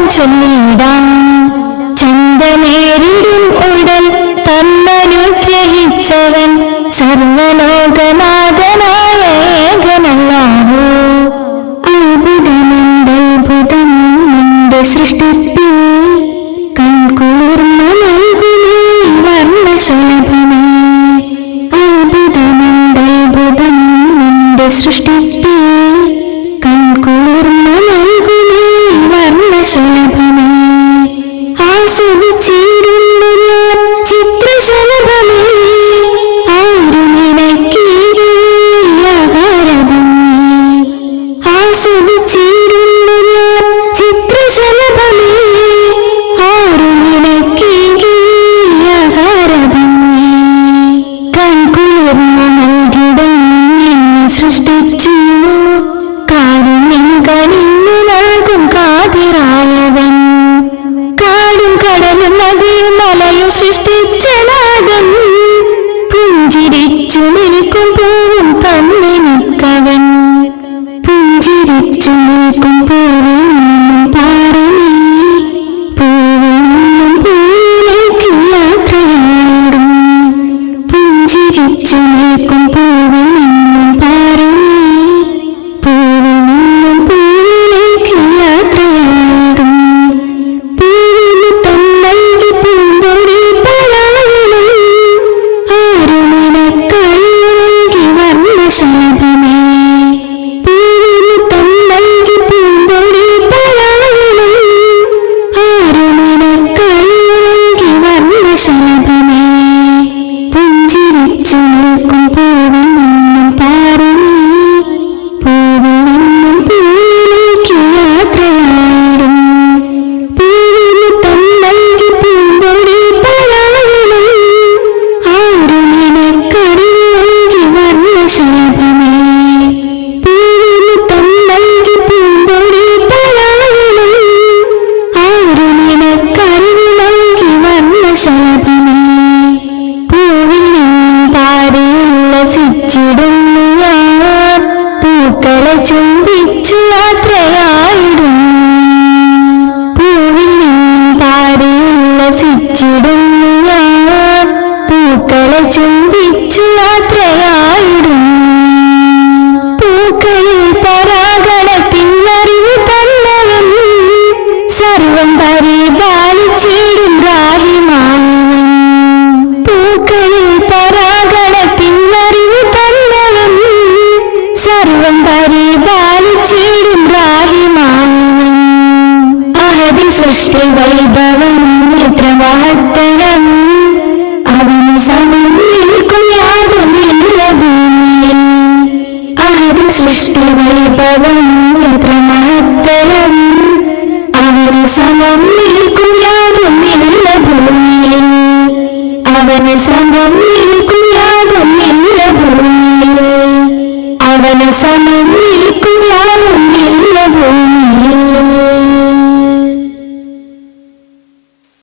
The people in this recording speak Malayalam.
നാമം ചൊല്ലിടാം. ചന്തമേറിടും ഉടൽ തന്നനുഗ്രഹിച്ചവൻ സർവലോകനാഥനായ ഏകനല്ലാഹു. അത്ഭുതമെന്തത്ഭുതം നിന്റെ സൃഷ്ടിപ്പിൽ, കൺകുളിർമ നൽകുമേ വർണ്ണശലഭമേ. അത്ഭുതമെന്തത്ഭുതം നിന്റെ സൃഷ്ടിപ്പിൽ, കൺകുളിർമ നൽകുമേ വർണ്ണശലഭമേ. ആസ്വദിച്ചിരുന്നു ഞാൻ ചിത്രശലഭമേ, ആരു നിനക്കീകാരഭംഗി. ആസ്വദിച്ചിരുന്നു ഞാൻ ചിത്രശലഭമേ, ആരു നിനക്കീകാരഭംഗി. കൺകുളിർമ നൽകിടം എന്നെ സൃഷ്ടിച്ചു, കാരുണ്യം കനിഞ്ഞു നൽകും കാതിറായവൻ. കാടും കടലും നദിയും മലയും സൃഷ്ടിച്ച നാഥൻ, പുഞ്ചിരിച്ചു നിൽക്കും പൂവും തന്നെനിക്കവൻ. പുഞ്ചിരിച്ചു നിൽക്കും പൂവിൽ നിന്നും പാറി നീ, പൂവിൽ നിന്നും പൂവിലേക്ക് യാത്രയാടും. പുഞ്ചിരിച്ചു നിൽക്കും പൂവിൽ നിന്നും പാറി നീ, പൂവിൽ നിന്നും പൂവിലേക്ക് യാത്രയാടും. പൂവിന് തന്നൽകി പൂമ്പൊടി പരാവിലും, ആരു നിനക്കഴി നൽകി വർണ്ണശലഭമേ. പൂവിന് തന്നൽകി പൂമ്പൊടി പരാവിലും, ആരു നിനക്കഴി നൽകി വർണ്ണശലഭമേ. പുഞ്ചിരിച്ചു നിൽക്കും പൂവിൽ നിന്നും പാറി നീ, പൂവിൽ നിന്നും പൂവിലേക്ക് യാത്രയാടും. പൂവിന് തന്നൽകി പൂമ്പൊടി പരാവിലും, ആരു നിനക്കറിവ് നൽകി വർണ്ണശലഭമേ. പൂവിന് തന്നൽകി പൂമ്പൊടി പരാവിലും, ആരു നിനക്കറിവ് നൽകി വർണ്ണശലഭമേ. പൂവിൽ നിന്നും പാരി ഉല്ലസിച്ചിടുന്നു ഞാൻ, പൂക്കളെ ചുംബിച്ചു യാത്രയായിടുന്നു. പൂവിൽ നിന്നും പാരി ഉല്ലസിച്ചിടുന്നു ഞാൻ, പൂക്കളെ ചുംബിച്ചു യാത്രയായിടുന്നു. പൂക്കളിൽ പരാഗണത്തിനറിവ് തന്നവൻ, സർവം പരിപാലിച്ചിടും രാഹിമായവൻ. പൂക്കളിൽ പരാഗണത്തിനറിവ് തന്നവൻ, സർവം പരിപാലിച്ചിടും രാഹിമായവൻ. അഹദിൻ സൃഷ്ടി വൈഭവം എത്ര മഹത്തരം, അവന് സമം നിൽക്കും യാതൊന്നില്ല ഭൂമിയിൽ. അഹദിൻ സൃഷ്ടി വൈഭവം എത്ര മഹത്തരം, അവന് സമം നിൽക്കും യാതൊന്നില്ല ഭൂമിയിൽ. അവന് സമം നിൽക്കും യാതൊന്നില്ല ഭൂമിയിൽ. അവന് സമം നിൽക്കും യാതൊന്നില്ല ഭൂമിയിൽ.